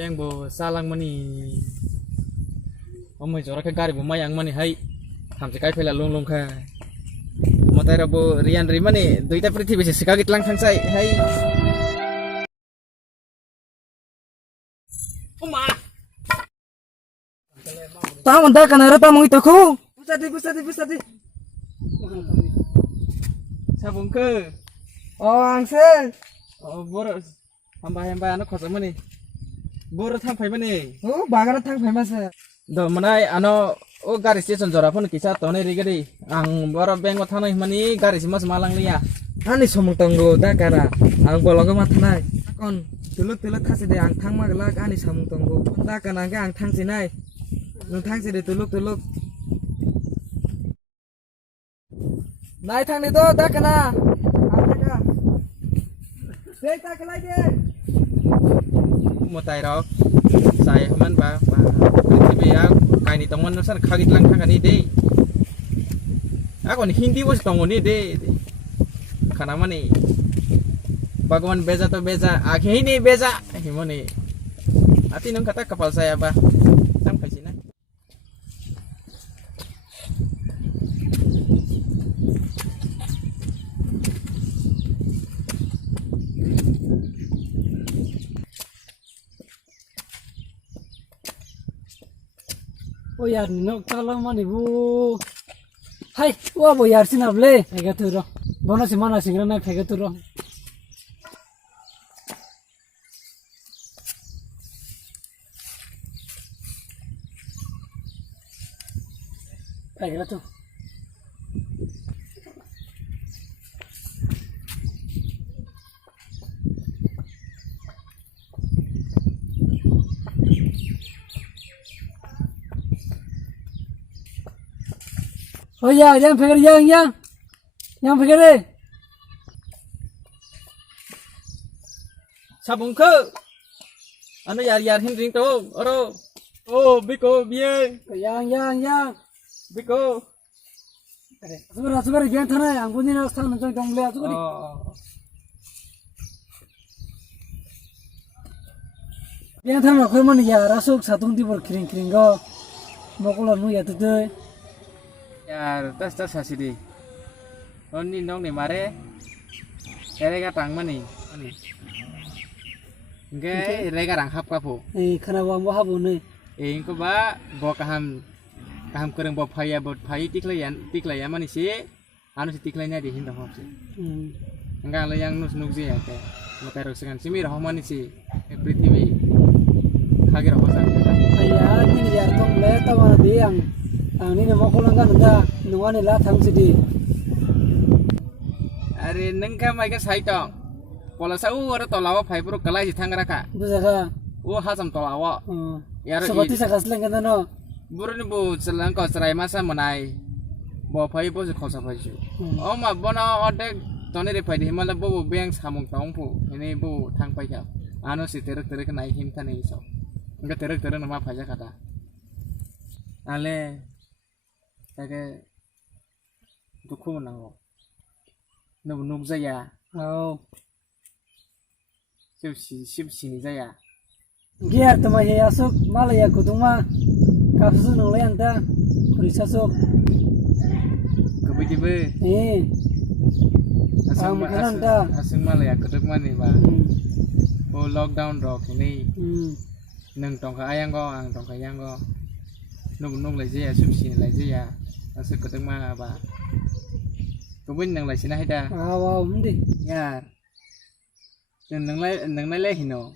beng bo salang mani omoi jora ke gari bo mayang mani hai hamse kai phela long kha motai ra bo rian ri mani duita prithibhi se sikagit lang thangsai hai oma tahu anda kenapa tamu itu ku pusat sabung ke oh angsen bor hamba ano khosa mani bor thang phai mani oh bagar thang famous do manai ano o gari station jora phone kisa tone ri gari ang bor beng thanai mani gari simas malang liya ani somong tanggo da kara ang bolong ma thanai kon tuluk khasi de ang thang ma galak ani somong tanggo da kana ga ang thang sinai nang thang se de tuluk nai thang ni to da kana ang ka dei ta kalai de motai rok sai man ba prithibhi ya kai ni tongmon san khagit lang thangani de akon hindi bos tongoni de khana mani Bhagwan beza to beza akhe ni beza himoni ati nang kata kapal saya ba sam kaisi na oh yaar no kala mani bu hai wa bo yaar sinable phega turo bono se mana singra na phega turo phega tu oh ya yang phega yang phega de sabung ke ano yar hin ring to oro oh biko bie yang biko Asubara gian thana ang bunin na sthana jang dongle asubari gian thana khoi man ya rasuk satung di bor kring go mokola nu ya tude yar tas hasidi onni nong ni mare erega tang mani nge erega rang hap kapu khana wa mo habu ne ingko ba bo kaham kereng bo phai tiklaya mani si anu si tiklainya di hinda hopsi enggak le yang nus je ya ke motai rok segan simi roh mani si prithibhi khagir hosan aya ni ya tong le tawana de ang ni ne mokola ga nda nuani la thang sidi are nengka mai ka sai tong pola sa u ora tolawa phai puru kalai si thangra ka bujaga u hasam tolawa yar sabati sa kaslang ga no buruni bu selang ko serai masa menai bo phai bo se khosa phai su o ma bona ode tone re phai di mala bo beng samung tong pu ini bu thang phai ja anu si terek nai him thane iso enggak terek nama phai ja kata ale tage dukhu menango nuk jaya oh sip ni jaya giar tama ya asuk malaya kuduma kapsu nong le anta kurisa sok kebejibe asing mala ya kedek mani ba oh lockdown rok ini neng tongka ayang go ang tongka yang go nuk lai je ya sumsi lai je ya asik kedek ma ba kebin nang lai sina hida wow mundi ya nang lai hino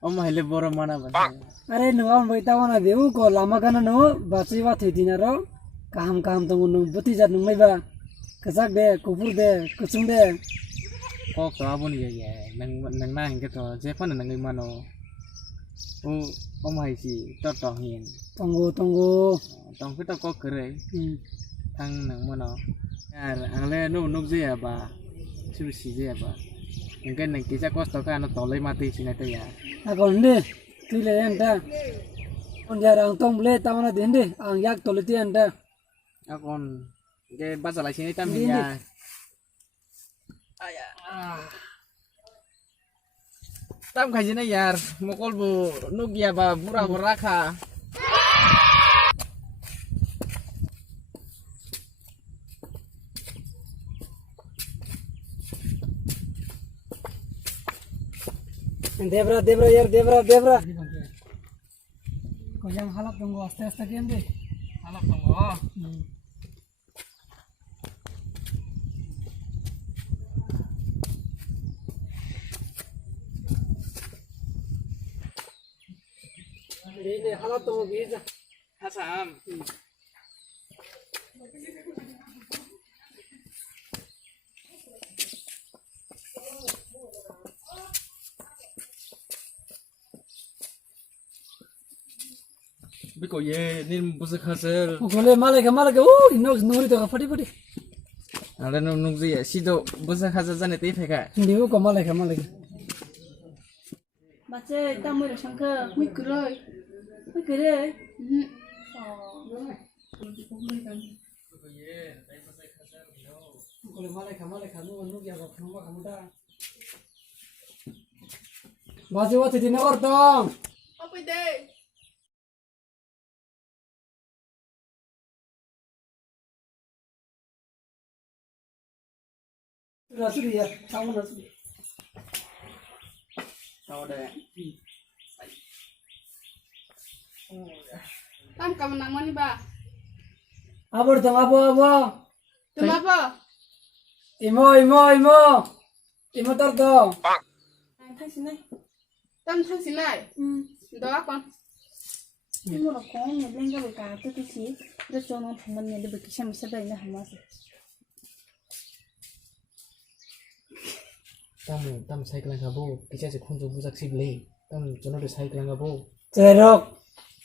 om hele boro mana ba are nungam boita wana deu ko lama kana no basi wa thidina ro kaham to nu buti jat nung ba kasak de kupur de kuchung de ko to abun ye nang na hinge to je phone nang mano o om hai si to hin tonggo tong kita ko kere thang nang mano yar angle nuk je ya ba sumsi je ya ba engke nang kisa kosto ka no tolai mati sina te ya akon de tile enta on jarang tong ble tamana dende ang yak toliti enta akon ke basa lai sini tam ya aya tam khai jina yar mokol bu nugia ba bura bura kha Debra यार Debra kau yang halap tunggu aste kian deh halap tonggo ini halap tunggu bisa hasam Biko ye nin busa khasel boleh malai inok nuri to fati ada nung zi sido busa khasel jane tei pheka ini kau malai Baca tamu dah sangka mikiroi. boleh malai kamu nuk ya kamu dah baca waktu di nomor dong Apa deh? Rasuri ya kamu rasuri tau deh Tam kamu nama ni ba? abor dong abo Tum apa? imo tar dong Thang sini. Tam thang sini. Doa kon. Ini mau kau ni lengga berkata tu sih, tu cuma teman ni dia berkisah masa bayi lah mas. tam cycle ngabo kisah se khunju bujak sible tam jono de cycle ngabo cerok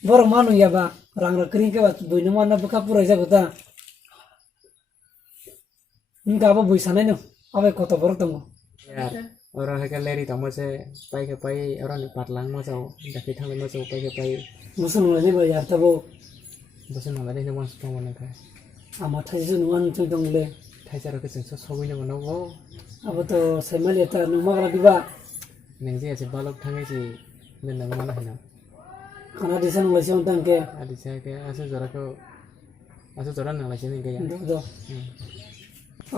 bor manu ya ba rang kering ke bat boy nama na buka pura jago ta inka apa boy sana no abe kota bor tunggu yar orang heka leri tamo se pai orang ni patlang ma jao daki thang ma jao pai musun wala ba yar tabo bosan ma le wan sta wan ka ama thai jun wan tu dong le thai jaro ke so sobi na no go abo to semali ta no magla diba neng je balok thangai si nen na mana hina kana disan wala sion tang ke adi se ke asu jara na la sini ke ya do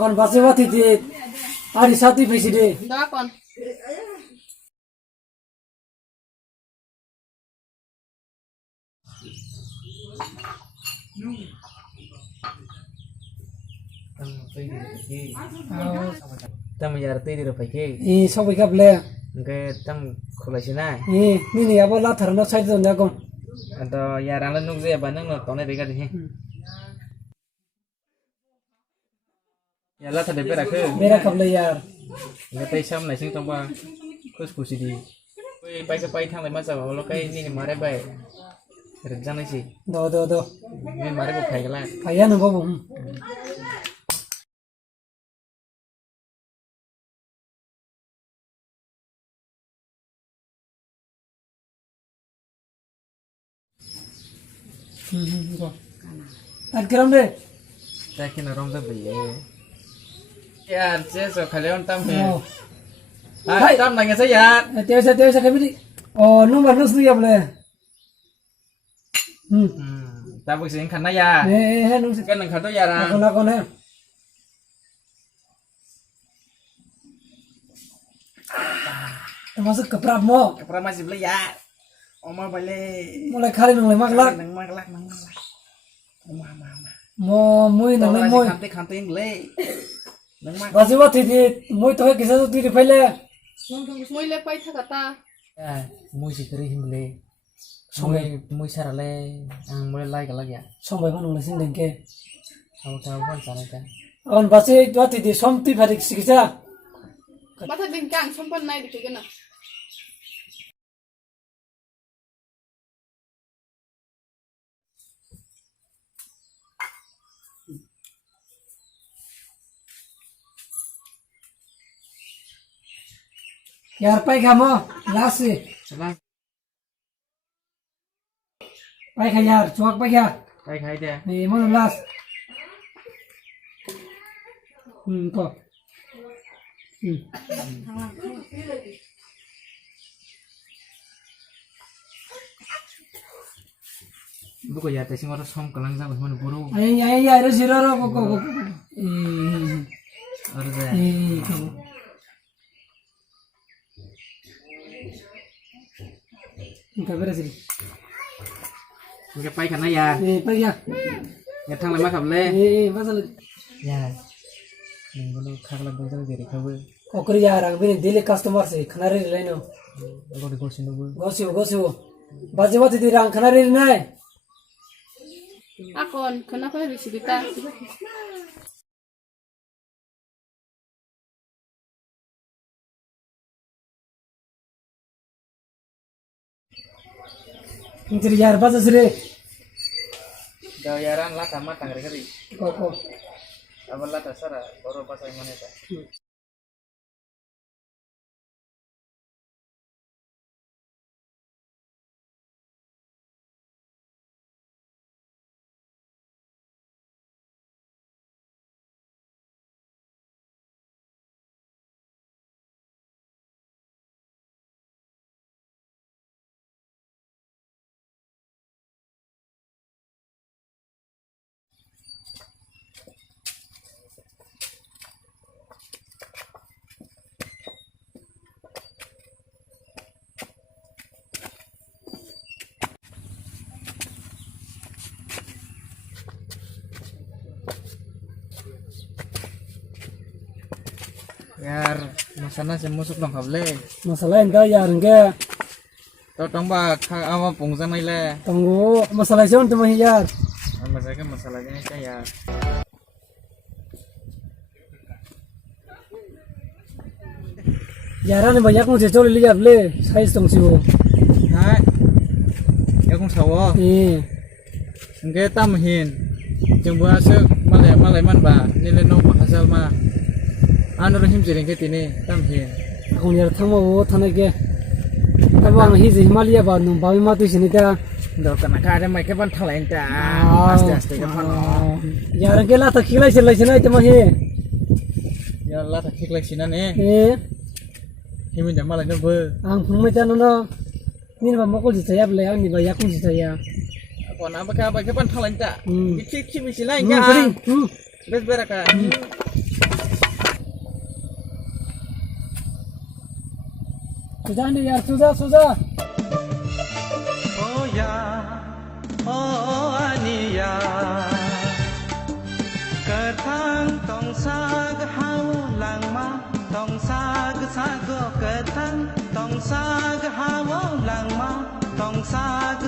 on base wati di ari sati pesi de Doa kon. tam yar tei dir pai ke i sobai kap le ke tam khulai sina i ni abo la tharno side don da kon anto yar ala nung je ba nang no tone de ga de ya la thade pera ke mera kap le yar nge tai sam nai sing tong ba kus kusi di pai ke pai thang le ma jaw lo kai ni mare bai rejang nai si do ni mare ko khai gala kaya no babu Tan kiram deh. takin rom da bai yar je so khale on tam he Oh. hai tam nang se yar Tiasa kami di. Oh, nomor nus tu ya boleh. ta bu sing khan na ya Nus. kan nang khan to yar Lakon ya. Termasuk keprap mo. pra ma sib le ya oma bai le Mulai kali nung lemak lak. nang ma lak oma Mo mui nang le moi. khante ing le nang ma Basi wa ti di moi to kisah tu ti di pele. Moi le pai tha kata. ya mui si kri him le mui sara le ang mo lai ka lagya Sampai mana nung sing dengke. ang ta ban sa ka On basi wa ti di som ti pharik sikisa. Mata dingkang sampan nai di kena. Yar pai kamu lasi. salah Pai khayar chuak pai ya. kai khai de Ni mana las. Kok. buku ya tes ngoro som kalang jang mana buru Ay, ro siro ro ko. ada deh Ka bera siri. nggak pai karena ya Pa ya. ngetang lama kable Pasal ya bulu khagla bojang diri khabu kokri ya rang bin dile customer se khana re laino. gori gosin bu Gosio. Baje wati di rang khana re nai. Akon, kenapa harus cerita? Ngiri yar baza sire. gawayaran lah sama tangri kari Ko. abal lah tasara baru pas ay maneta yar masana se musuk dong kable Masalah enda yar nge. to tong ba khag ama pungjang nai le Tunggu masalah jon tu mah yar. masalah masalahnya kayak Yaran banyak mu je choli liya ble. Size tong siwo. hai ya kung sawo nge tam hin jeng buase malai man ba nile no bahasal ma anu rahim jiring ke tini tam hin Aku yar thamo thane ke. Abang hizi Himalaya ba nung ba ma tu sini ta. do kana ka ada mai ke ban thalai ta aste aste ke pan Yaran ke la ta khilai chelai chelai te mah he. ya Allah tak khik lek sinan himin da malai no be Ang phumai ta no no. Ni ba makol ji saya ble ang ni ba yakun ji saya. kon apa ka ba ke ban thalai ta khik khik mi silai Sering. ga bes beraka Sudah ni yar sudah. Oh ya, oh ania, ketang tong sag hau lang ma, tong sag sago ketang tong sag hau lang ma, tong sag